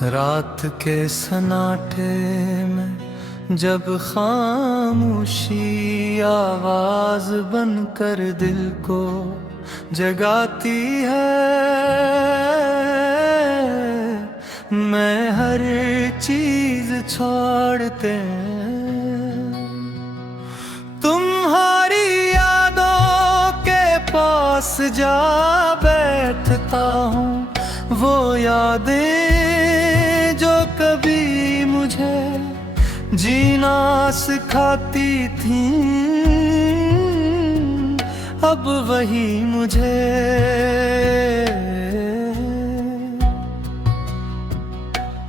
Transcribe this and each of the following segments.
रात के सन्नाटे में जब खामोशी आवाज बनकर दिल को जगाती है, मैं हर चीज छोड़ते तुम्हारी यादों के पास जा बैठता हूँ। वो यादें जो कभी मुझे जीना सिखाती थी, अब वही मुझे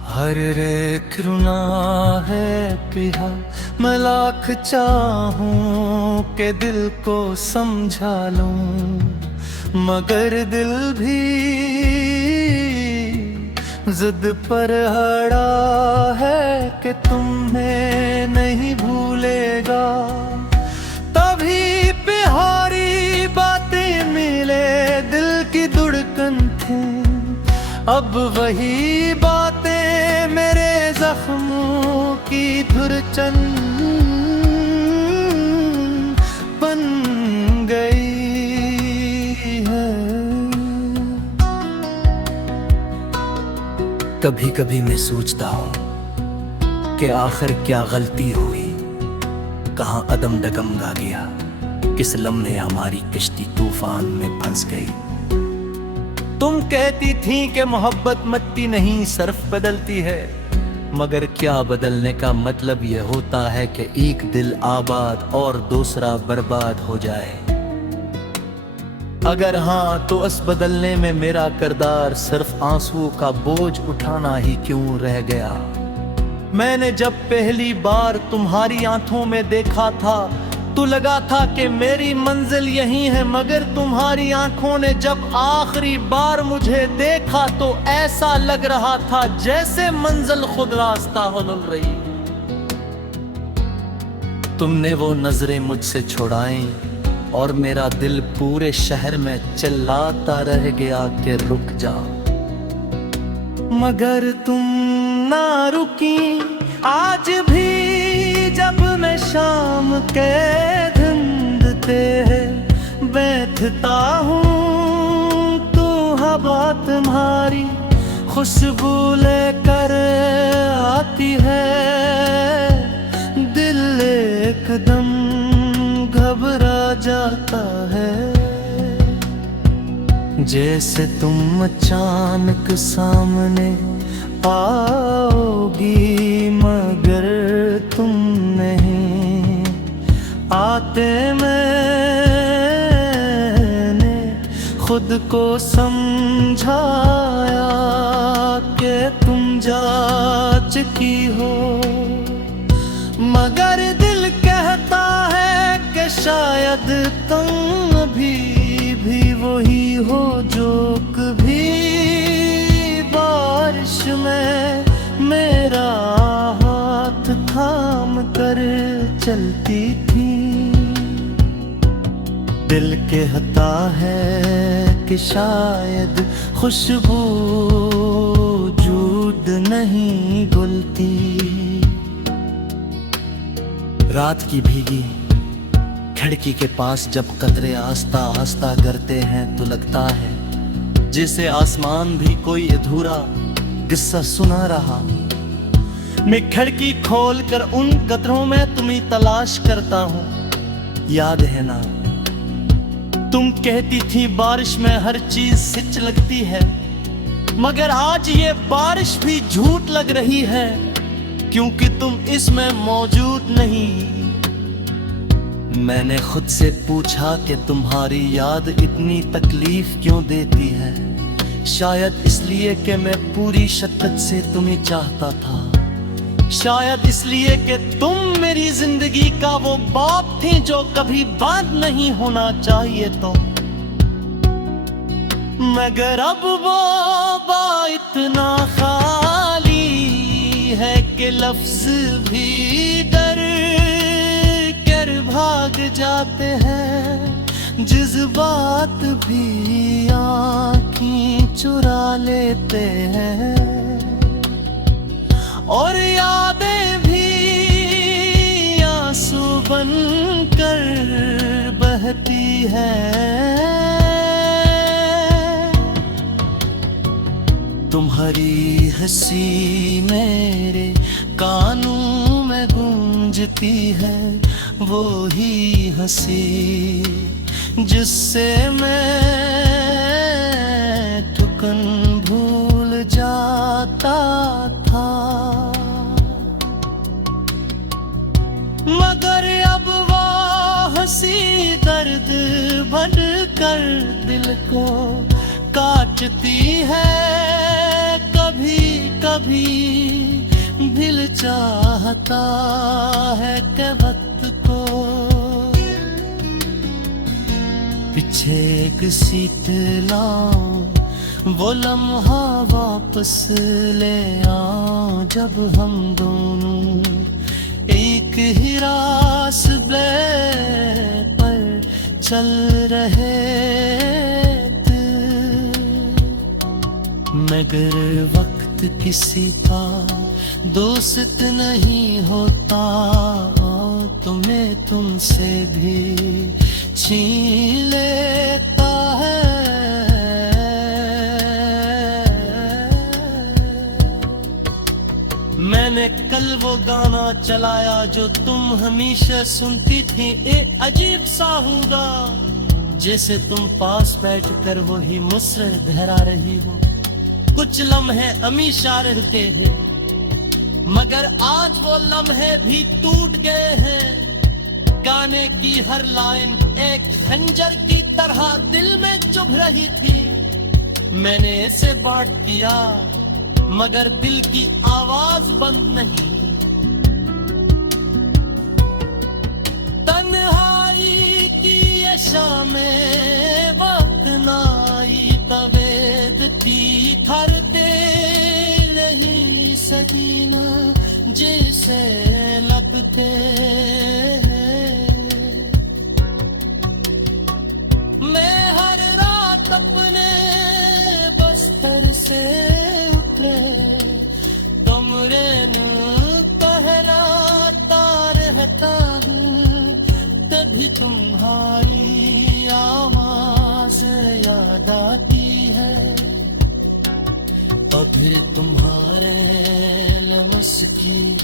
हर एक रुना है पिया। मैं लाख चाहूं के दिल को समझा लूं, मगर दिल भी जिद पर अड़ा है कि तुम्हें नहीं भूलेगा। तभी प्यारी बातें मिले दिल की धड़कन थी, अब वही बातें मेरे जख्मों की धुरचन बन गई है। कभी कभी मैं सोचता हूँ कि आखिर क्या गलती हुई, कहाँ अदम दगम गा गया, किस लम्हे हमारी कश्ती तूफान में फंस गई। तुम कहती थी कि मोहब्बत मट्टी नहीं सिर्फ बदलती है, मगर क्या बदलने का मतलब यह होता है कि एक दिल आबाद और दूसरा बर्बाद हो जाए? अगर हाँ, तो इस बदलने में मेरा किरदार सिर्फ आंसुओं का बोझ उठाना ही क्यों रह गया? मैंने जब पहली बार तुम्हारी आंखों में देखा था तो लगा था कि मेरी मंजिल यही है, मगर तुम्हारी आंखों ने जब आखिरी बार मुझे देखा तो ऐसा लग रहा था जैसे मंजिल खुद रास्ता बदल रही। तुमने वो नजरें मुझसे छुड़ाई और मेरा दिल पूरे शहर में चिल्लाता रह गया कि रुक जा, मगर तुम ना रुकी। आज भी जब मैं शाम के धुंधते बैठता हूँ तो हवा तुम्हारी खुशबू लेकर आती है, दिल एकदम घबरा जाता है, जैसे तुम अचानक सामने आओगी मगर तुम नहीं आते। मैंने खुद को समझाया कि तुम जा चुकी हो, मगर दिल कहता है कि शायद तुम अभी भी वही हो जो कभी बारिश में मेरा हाथ थाम कर चलती थी। दिल कहता है कि शायद खुशबू जूद नहीं घुलती। रात की भीगी खिड़की के पास जब कतरे आस्ता आस्ता गिरते हैं तो लगता है जैसे आसमान भी कोई अधूरा किस्सा सुना रहा। मैं खिड़की खोलकर उन कतरों में तुम्हें तलाश करता हूँ। याद है ना, तुम कहती थी बारिश में हर चीज सच लगती है, मगर आज ये बारिश भी झूठ लग रही है क्योंकि तुम इसमें मौजूद नहीं। मैंने खुद से पूछा कि तुम्हारी याद इतनी तकलीफ क्यों देती है। शायद इसलिए कि मैं पूरी शिद्दत से तुम्हें चाहता था, शायद इसलिए कि तुम मेरी जिंदगी का वो बाप थे जो कभी बंद नहीं होना चाहिए तो। मगर अब वो बात इतना खाली है कि लफ्ज भी डर कर भाग जाते हैं, जज्बात भी आँखें चुरा लेते हैं। और यादें भी आंसू बनकर बहती है। तुम्हारी हंसी मेरे कानों में गूंजती है, वो ही हंसी जिससे मैं ठुकन भूल जाता था। मगर अब वो हंसी दर्द बनकर दिल को काटती है। कभी कभी दिल चाहता है कि वक्त को पीछे घसीट लाऊं, वो लम्हा वापस ले आऊं जब हम दोनों एक ही रास्ते पर चल रहे थे। मगर वक्त किसी का दोस्त नहीं होता, तुम्हें तुमसे भी छीन लेता है। मैंने कल वो गाना चलाया जो तुम हमेशा सुनती थी, एक अजीब सा होगा जैसे तुम पास बैठकर वही मुस्र धरा रही हो। कुछ लम्हे हमेशा रहते हैं, मगर आज वो लम्हे भी टूट गए हैं। गाने की हर लाइन एक खंजर की तरह दिल में चुभ रही थी। मैंने इसे पाठ किया मगर दिल की आवाज बंद नहीं। तन्हाई की ये शामें वक्त नाई तवेदती थर दे रही सकीना जैसे लगते हैं। मैं हर रात अपने बस्तर से उतरे कमरे पहनाता रहता हूँ, तभी तुम्हारी आवाज याद आती है। और फिर तुम्हारे लमस की